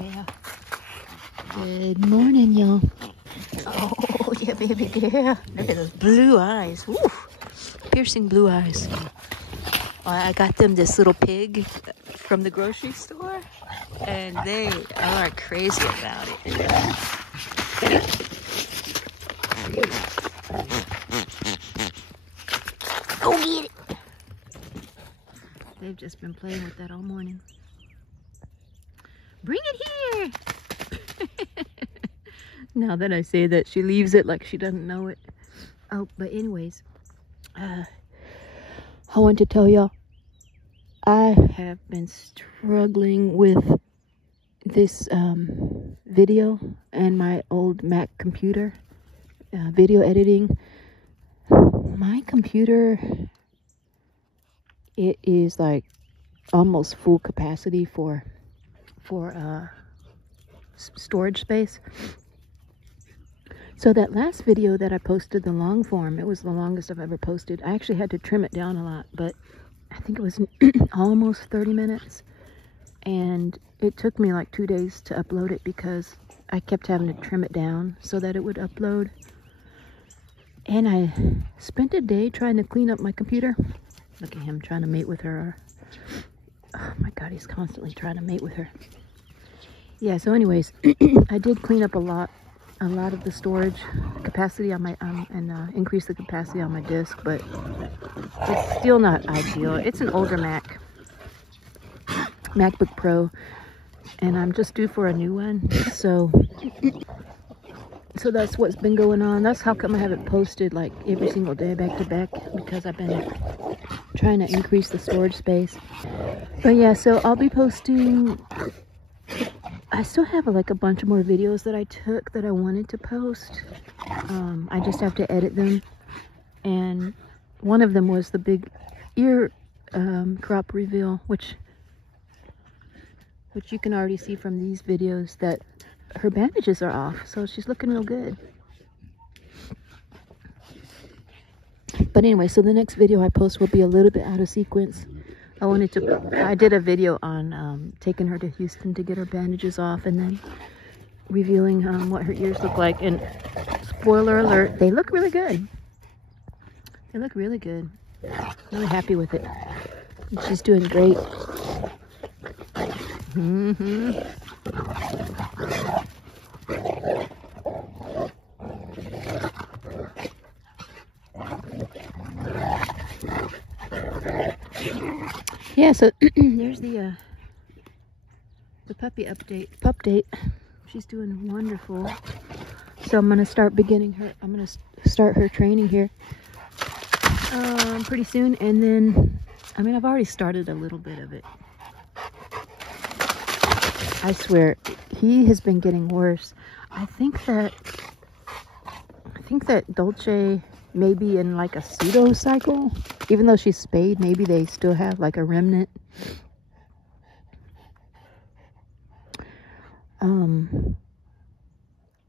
Yeah. Good morning, y'all. Oh, yeah, baby girl. Look at those blue eyes. Woo. Piercing blue eyes. I got them this little pig from the grocery store, and they are crazy about it. Go get it. They've just been playing with that all morning. Bring it here. Now that I say that, she leaves it like she doesn't know it. Oh, but anyways, I want to tell y'all, I have been struggling with this video and my old Mac computer, video editing. My computer, it is like almost full capacity for storage space. So that last video that I posted, the long form, it was the longest I've ever posted. I actually had to trim it down a lot, but I think it was almost 30 minutes. And it took me like 2 days to upload it because I kept having to trim it down so that it would upload. And I spent a day trying to clean up my computer. Look at him trying to mate with her. Oh my God, he's constantly trying to mate with her. Yeah, so anyways, I did clean up a lot of the storage capacity on my and increase the capacity on my disk, but it's still not ideal. It's an older MacBook Pro, and I'm just due for a new one. So that's what's been going on. That's how come I haven't posted like every single day back to back, because I've been trying to increase the storage space. But yeah, so I'll be posting. I still have like a bunch of more videos that I took that I wanted to post. I just have to edit them, and one of them was the big ear crop reveal, which you can already see from these videos that her bandages are off, so she's looking real good. But anyway, so the next video I post will be a little bit out of sequence. I did a video on taking her to Houston to get her bandages off, and then revealing what her ears look like. And spoiler alert, they look really good. They look really good. Really happy with it. And she's doing great. Yeah, so there's the puppy pup date. She's doing wonderful. So I'm gonna start start her training here pretty soon, and then I've already started a little bit of it. I swear he has been getting worse. I think that Dolce may be in like a pseudo cycle. Even though she's spayed, maybe they still have like a remnant.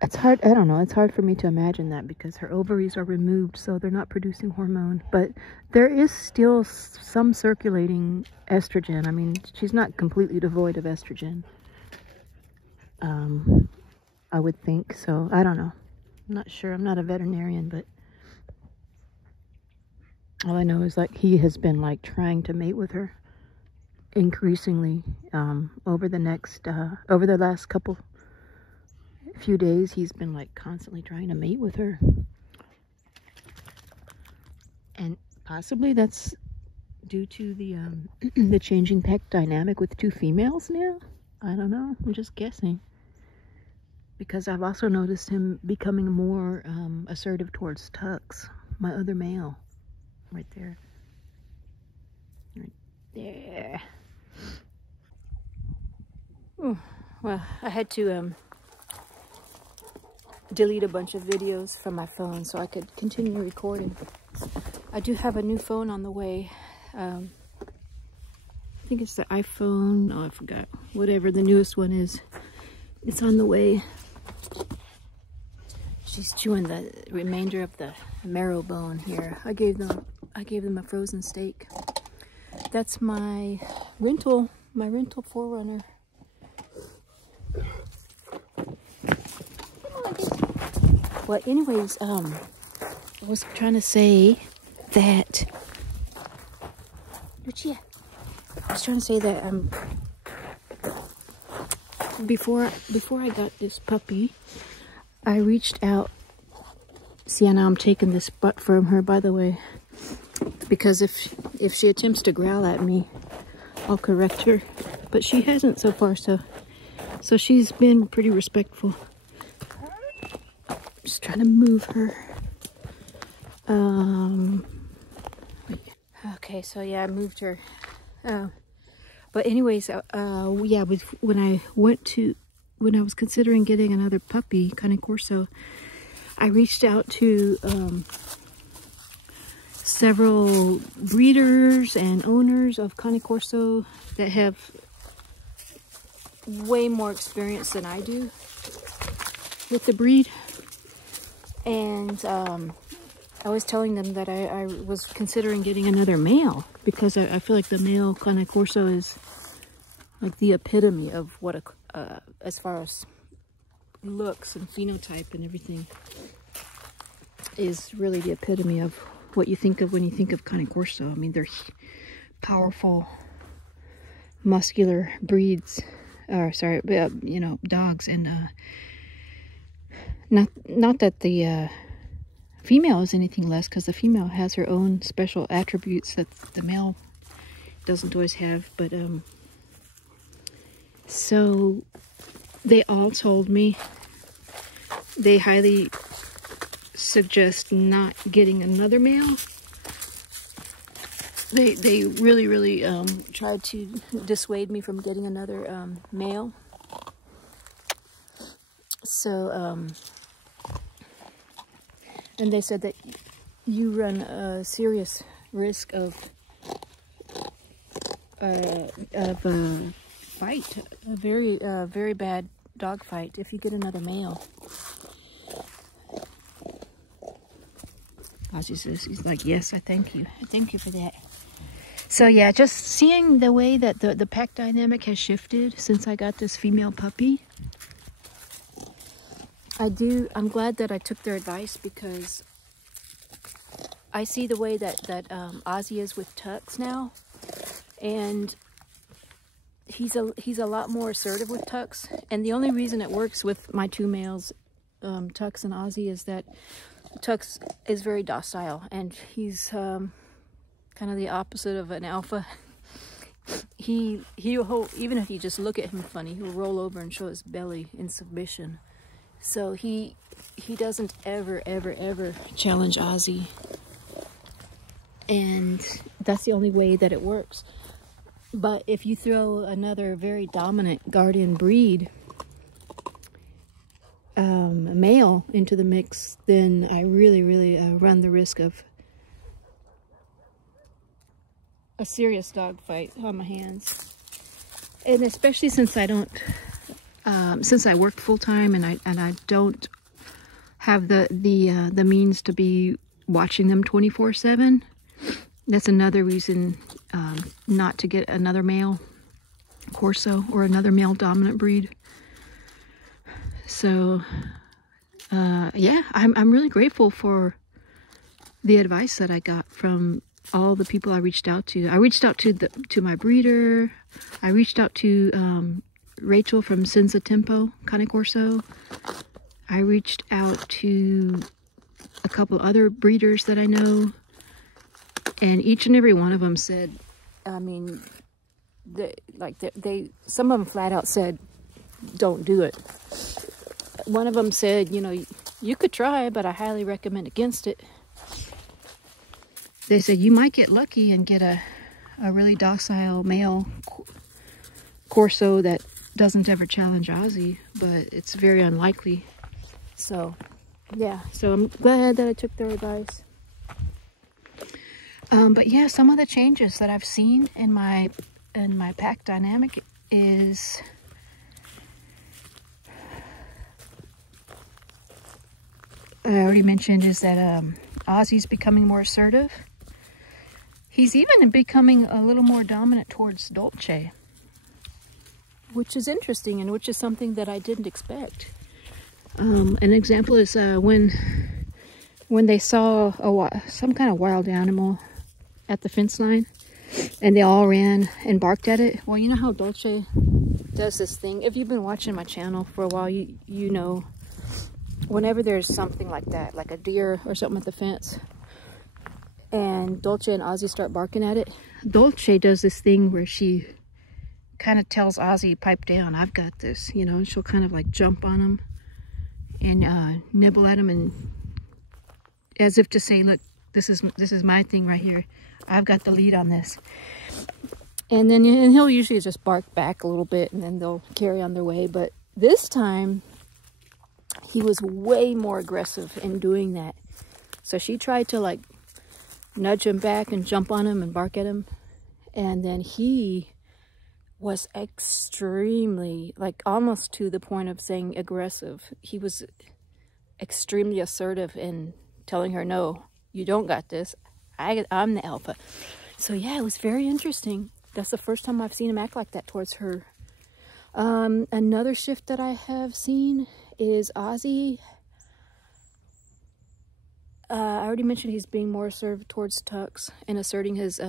It's hard, I don't know, it's hard for me to imagine that because her ovaries are removed, so they're not producing hormone. But there is still some circulating estrogen. I mean, she's not completely devoid of estrogen. I would think so. I don't know. I'm not sure. I'm not a veterinarian, but all I know is like he has been like trying to mate with her increasingly over the last few days. He's been like constantly trying to mate with her, and possibly that's due to the the changing pack dynamic with two females now. I don't know. I'm just guessing, because I've also noticed him becoming more assertive towards Tux, my other male. Right there. Right there. Ooh, well, I had to delete a bunch of videos from my phone so I could continue recording. I do have a new phone on the way. I think it's the iPhone. Oh, I forgot. Whatever the newest one is. It's on the way. She's chewing the remainder of the marrow bone here. I gave them a frozen steak. That's my rental 4Runner. Well, anyways, I was trying to say that. Lucia, I was trying to say that before I got this puppy, I reached out. See, now I'm taking this butt from her, by the way, because if she attempts to growl at me, I'll correct her. But she hasn't so far, so she's been pretty respectful. Just trying to move her. Okay, so yeah, I moved her. But anyways, yeah, when I was considering getting another puppy, Cane Corso, I reached out to several breeders and owners of Cane Corso that have way more experience than I do with the breed. And I was telling them that I was considering getting another male, because I feel like the male Cane Corso is like the epitome of what as far as looks and phenotype and everything, is really the epitome of what you think of when you think of Cane Corso. I mean, they're powerful, muscular breeds, or sorry, you know, dogs. And not that the female is anything less, because the female has her own special attributes that the male doesn't always have. But so they all told me they highly suggest not getting another male. They really tried to dissuade me from getting another male. So and they said that you run a serious risk of a fight, a very bad dog fight, if you get another male. Ozzy says, he's like, yes, I thank you for that. So yeah, just seeing the way that the pack dynamic has shifted since I got this female puppy, I'm glad that I took their advice, because I see the way that Ozzy is with Tux now, and he's a lot more assertive with Tux. And the only reason it works with my two males, Tux and Ozzy, is that Tux is very docile, and he's kind of the opposite of an alpha. He'll even if you just look at him funny, he'll roll over and show his belly in submission. So he doesn't ever challenge Ozzy, and that's the only way that it works. But if you throw another very dominant guardian breed, a male, into the mix, then I really run the risk of a serious dog fight on my hands. And especially since I don't, since I work full time, and I don't have the means to be watching them 24/7. That's another reason not to get another male Corso or another male dominant breed. So yeah, I'm really grateful for the advice that I got from all the people I reached out to. I reached out to my breeder. I reached out to Rachel from Senza Tempo Cane Corso. I reached out to a couple other breeders that I know, and each and every one of them said, I mean, some of them flat out said, don't do it. One of them said, you know, you could try, but I highly recommend against it. They said you might get lucky and get a really docile male Corso that doesn't ever challenge Ozzy, but it's very unlikely. So yeah, so I'm glad that I took their advice. But yeah, some of the changes that I've seen in my pack dynamic is I already mentioned is that Ozzy's becoming more assertive. He's even becoming a little more dominant towards Dolce, which is interesting, and which is something that I didn't expect. An example is when they saw some kind of wild animal at the fence line, and they all ran and barked at it. Well, you know how Dolce does this thing. If you've been watching my channel for a while, you know, whenever there's something like that, like a deer or something at the fence, and Dolce and Ozzy start barking at it, Dolce does this thing where she kind of tells Ozzy, pipe down, I've got this, you know, and she'll kind of like jump on him and nibble at him, and as if to say, look, this is my thing right here. I've got the lead on this. And then he'll usually just bark back a little bit, and then they'll carry on their way. But this time, he was way more aggressive in doing that. So she tried to like nudge him back and jump on him and bark at him. And then he was extremely, like almost to the point of saying aggressive. He was extremely assertive in telling her, no, you don't got this. I'm the alpha. So yeah, it was very interesting. That's the first time I've seen him act like that towards her. Another shift that I have seen is Ozzy. I already mentioned he's being more assertive towards Tux and asserting his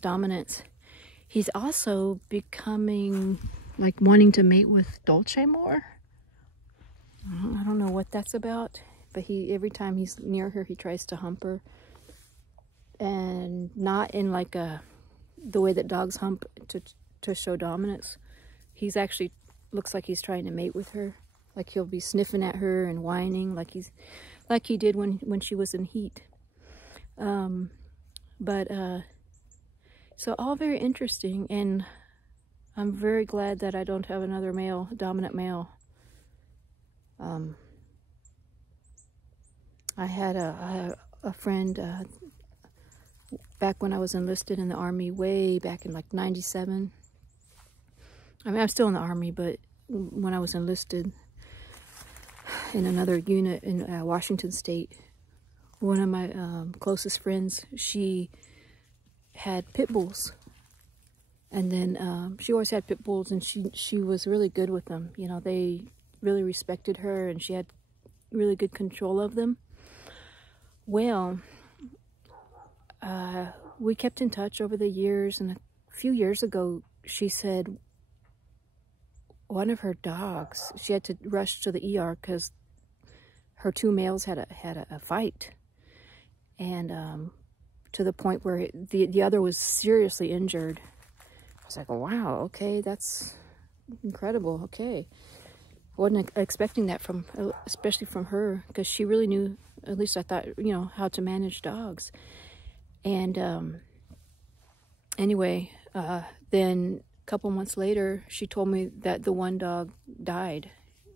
dominance. He's also becoming like wanting to mate with Dolce more. I don't know what that's about, but every time he's near her, he tries to hump her. And not in like the way that dogs hump to show dominance. He's actually looks like he's trying to mate with her. Like he'll be sniffing at her and whining like he did when she was in heat. So all very interesting, and I'm very glad that I don't have another dominant male. I had a friend back when I was enlisted in the Army, way back in like 97. I mean, I'm still in the Army, but when I was enlisted in another unit in Washington State, one of my closest friends, she had pit bulls. And then she always had pit bulls, and she was really good with them. You know, they really respected her, and she had really good control of them. Well, we kept in touch over the years, and a few years ago, she said one of her dogs, she had to rush to the ER because her two males had a fight, and to the point where the other was seriously injured. I was like, wow, okay, that's incredible. Okay, wasn't expecting that especially from her, because she really knew, at least I thought, you know, how to manage dogs. And anyway, then a couple months later, she told me that the one dog died.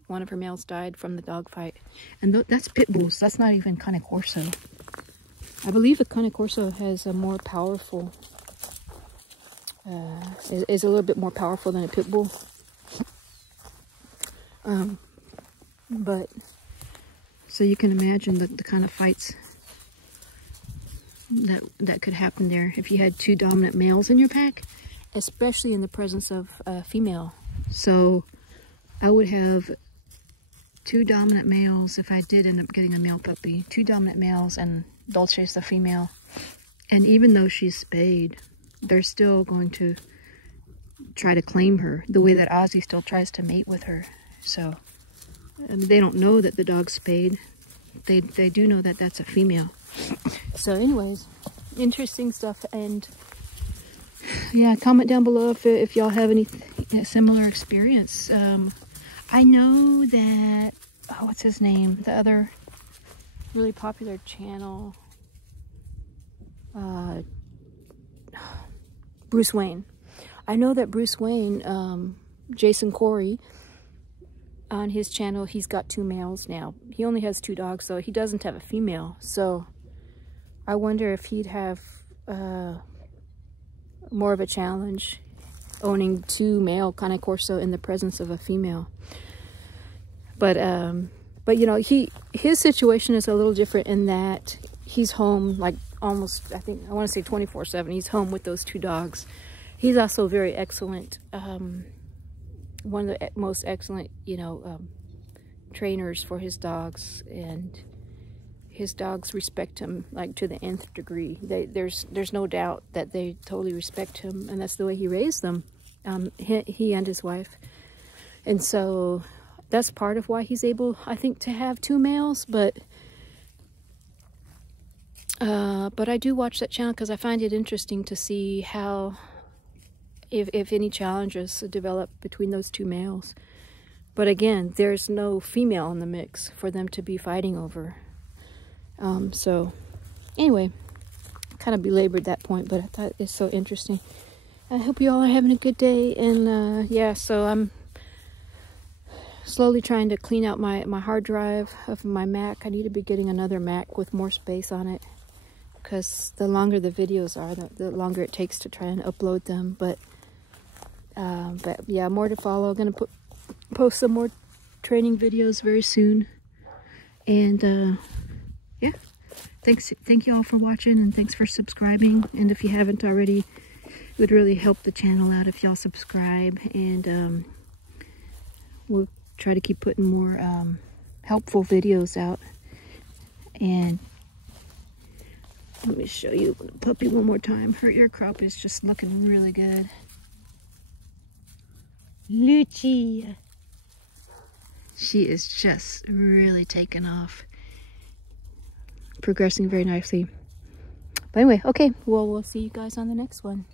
One of her males died from the dog fight. And that's Pitbulls. That's not even Cane Corso. I believe the Cane Corso has a more powerful, is a little bit more powerful than a Pitbull. But, so you can imagine the kind of fights that could happen there if you had two dominant males in your pack, especially in the presence of a female. So I would have two dominant males if I did end up getting a male puppy. Two dominant males, and Dolce's the female. And even though she's spayed, they're still going to try to claim her the way that Ozzy still tries to mate with her. So they don't know that the dog's spayed. They do know that that's a female. So anyways, interesting stuff. And yeah, comment down below if y'all have any similar experience. I know that, oh, what's his name? The other really popular channel, Bruce Wayne. I know that Bruce Wayne, Jason Corey, on his channel, he's got two males now. He only has two dogs, so he doesn't have a female. So I wonder if he'd have more of a challenge owning two male Cane Corso in the presence of a female. But you know, his situation is a little different in that he's home like almost, I want to say 24/7. He's home with those two dogs. He's also very excellent. One of the most excellent, you know, trainers for his dogs, and his dogs respect him like to the nth degree. There's no doubt that they totally respect him, and that's the way he raised them, he and his wife. And so that's part of why he's able, I think, to have 2 males. But I do watch that channel because I find it interesting to see how, if any challenges develop between those 2 males. But again, there's no female in the mix for them to be fighting over. So anyway, kind of belabored that point, but I thought it's so interesting. I hope you all are having a good day. And yeah, so I'm slowly trying to clean out my hard drive of my Mac. I need to be getting another Mac with more space on it, because the longer the videos are, the longer it takes to try and upload them. But yeah, more to follow. I'm gonna post some more training videos very soon. And yeah, thank you all for watching, and thanks for subscribing. And if you haven't already, it would really help the channel out if y'all subscribe. And we'll try to keep putting more helpful videos out. And let me show you the puppy one more time. Her ear crop is just looking really good. Lucci. She is just really taking off. Progressing very nicely. But anyway, okay, well, we'll see you guys on the next one.